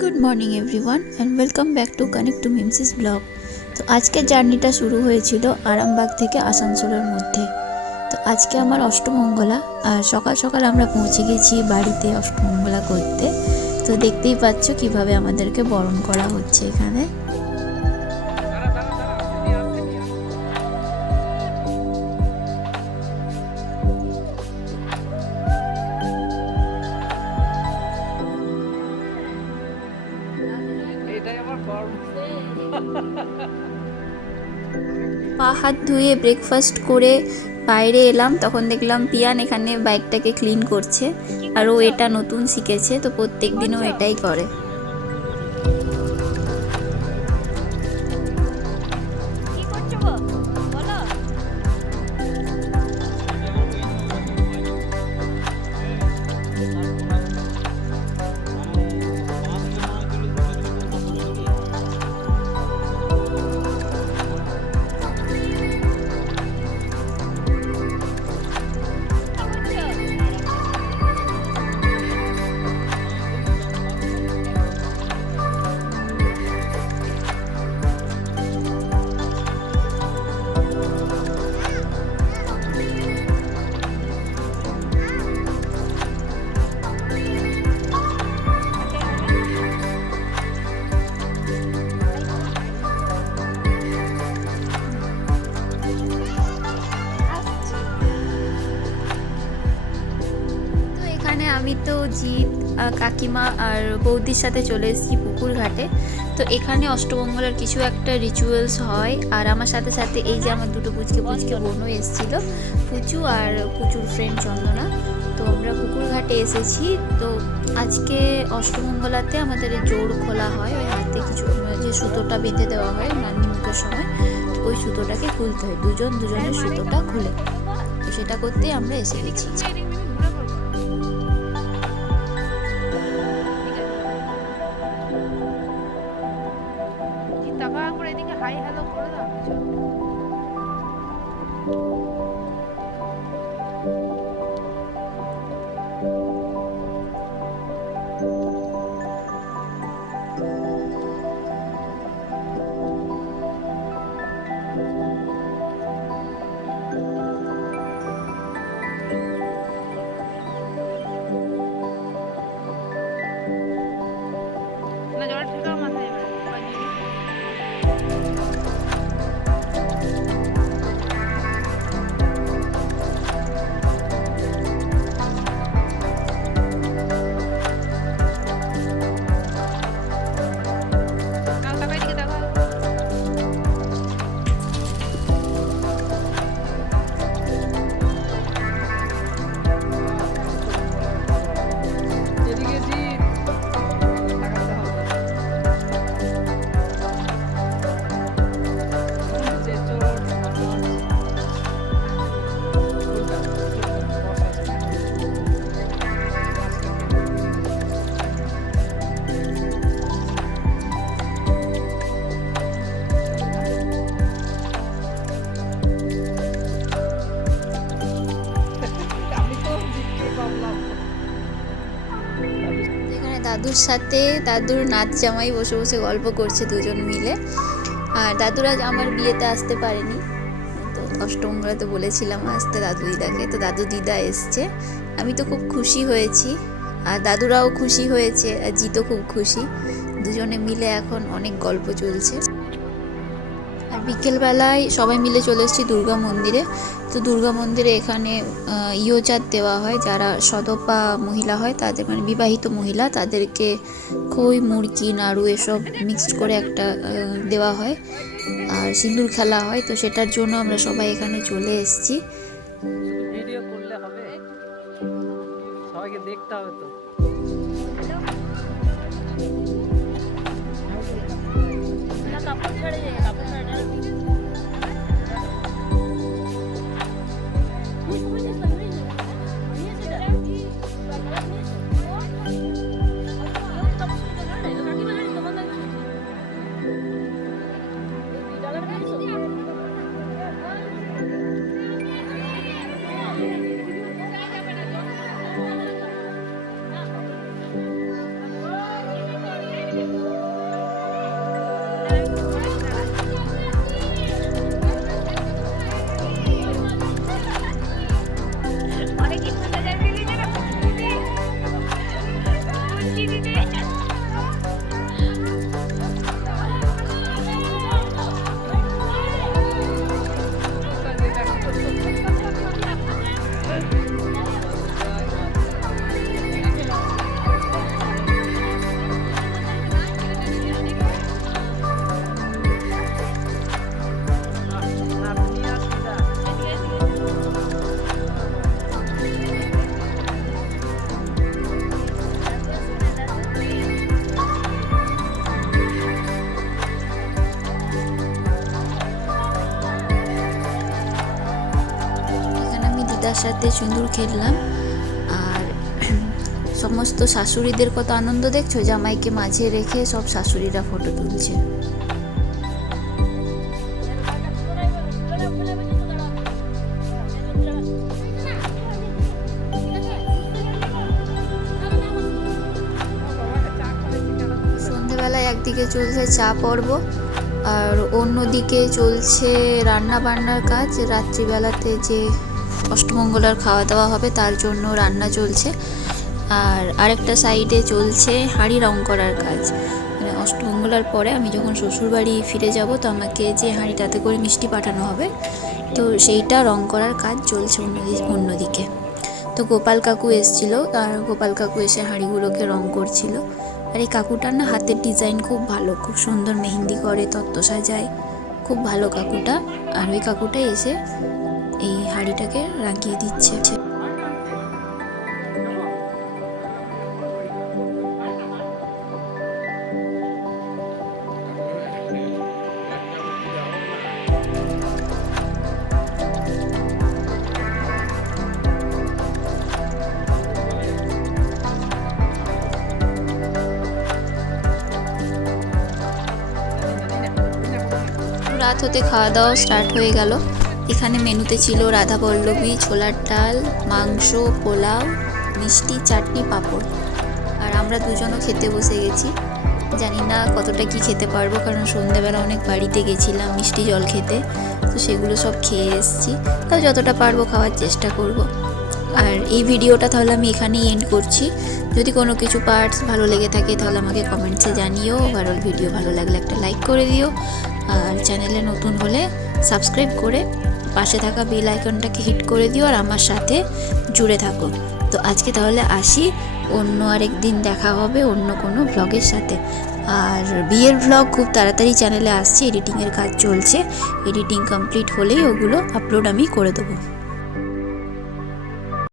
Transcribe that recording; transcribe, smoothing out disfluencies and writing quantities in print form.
Good morning everyone and welcome back to connect to Mimsy's blog. তো আজকের জার্নিটা শুরু হয়েছিল আরামবাগ থেকে আসানসোলের মধ্যে। তো আজকে আমার অষ্টমঙ্গলা, আর সকাল সকাল আমরা পৌঁছে গেছি বাড়িতে অষ্টমঙ্গলা করতে। তো দেখতেই পাচ্ছ কিভাবে আমাদেরকে বরণ করা হচ্ছে এখানে। পা হাত ধুয়ে ব্রেকফাস্ট করে বাইরে এলাম, তখন দেখলাম পিয়ান এখানে বাইকটাকে ক্লিন করছে। আর ও এটা নতুন শিখেছে, তো প্রত্যেক দিনও এটাই করে। আমি তো জিৎ, কাকিমা আর বৌদির সাথে চলে এসেছি পুকুর ঘাটে। তো এখানে অষ্টমঙ্গলার কিছু একটা রিচুয়ালস হয়, আর আমার সাথে সাথে এই যে আমার দুটো পুচকে বোনও এসেছিলো, পুচু আর পুচুর ফ্রেন্ড চন্দনা। তো আমরা পুকুর ঘাটে এসেছি। তো আজকে অষ্টমঙ্গলাতে আমাদের জোড় খোলা হয়, ওই হাতে কিছু যে সুতোটা বেঁধে দেওয়া হয় নান্নি মুখের সময়, তো ওই সুতোটাকে খুলতে হয়, দুজনের সুতোটা খুলে। তো সেটা করতেই আমরা এসে গেছি। হাই হ্যালো করে দাও কিছু। না জল ঠেকাও মাথায় এবারে। দাদুর সাথে দাদুর নাচ জামাই বসে বসে গল্প করছে দুজন মিলে। আর দাদুরা আমার বিয়েতে আসতে পারেনি, তো অষ্টমঙ্গলাতে বলেছিলাম আসতে দাদু দিদাকে, তো দাদু দিদা এসছে। আমি তো খুব খুশি হয়েছি, আর দাদুরাও খুশি হয়েছে, আর জিতও খুব খুশি। দুজনে মিলে এখন অনেক গল্প চলছে। আর বিকেলবেলায় সবাই মিলে চলে এসেছি দুর্গা মন্দিরে। তো দুর্গা মন্দিরে এখানে ইয়োচাঁদ দেওয়া হয়, যারা সদপা মহিলা হয় তাদের, মানে বিবাহিত মহিলা, তাদেরকে খই মুরকি নাড়ু এসব মিক্সড করে একটা দেওয়া হয়, আর সিঁদুর খেলা হয়। তো সেটার জন্য আমরা সবাই এখানে চলে এসেছি। ভিডিও করলে হবে, সবাইকে দেখতে হবে তো। কাপড় ছেড়ে কাপড় ছেড়ে এখানে আমি দিদার সাথে সিঁদুর খেললাম। আর সমস্ত শাশুড়িদের কত আনন্দ দেখছো, জামাইকে মাঝে রেখে সব শাশুড়িরা ফটো তুলছে। সন্ধেবেলায় একদিকে চলছে চা পর্ব, আর অন্যদিকে চলছে রান্না বান্নার কাজ। রাত্রিবেলাতে যে অষ্টমঙ্গলার খাওয়া দাওয়া হবে তার জন্য রান্না চলছে। আর আরেকটা সাইডে চলছে হাঁড়ি রং করার কাজ। মানে অষ্টমঙ্গলার পরে আমি যখন শ্বশুরবাড়ি ফিরে যাব তো আমাকে যে হাঁড়িটাতে করে মিষ্টি পাঠানো হবে, তো সেইটা রং করার কাজ চলছে অন্যদিকে। তো গোপাল কাকু এসেছিলো, আর গোপাল কাকু এসে হাঁড়িগুলোকে রং করছিল। আর এই কাকুটার না হাতের ডিজাইন খুব ভালো, খুব সুন্দর মেহেন্দি করে, তত্ত্ব সাজায়, খুব ভালো কাকুটা। আর ওই কাকুটা এসে এই হাঁড়িটাকে রাঙিয়ে দিচ্ছে। রাত হতে খাওয়া দাওয়া স্টার্ট হয়ে গেল। এখানে মেনুতে ছিল রাধা পল্লবী, ছোলার ডাল, মাংস, পোলাও, মিষ্টি, চাটনি, পাঁপড়। আর আমরা দুজনও খেতে বসে গেছি। জানি না কতটা কি খেতে পারবো, কারণ সন্ধ্যেবেলা অনেক বাড়িতে গেছিলাম মিষ্টি জল খেতে, তো সেগুলো সব খেয়ে এসেছি। তাও যতটা পারবো খাওয়ার চেষ্টা করব। আর এই ভিডিওটা তাহলে আমি এখানেই এন্ড করছি। যদি কোনো কিছু পার্টস ভালো লেগে থাকে তাহলে আমাকে কমেন্টসে জানিও। ওভারঅল ভিডিও ভালো লাগলে একটা লাইক করে দিও, আর চ্যানেলে নতুন হলে সাবস্ক্রাইব করে পাশে থাকা বেল আইকনটাকে হিট করে দিও, আর আমার সাথে জুড়ে থাকো। তো আজকে তাহলে আসি, অন্য আরেক দিন দেখা হবে অন্য কোনো ভ্লগের সাথে। আর বিয়ের ভ্লগ খুব তাড়াতাড়ি চ্যানেলে আসছে, এডিটিংয়ের কাজ চলছে। এডিটিং কমপ্লিট হলেই ওগুলো আপলোড আমি করে দেবো।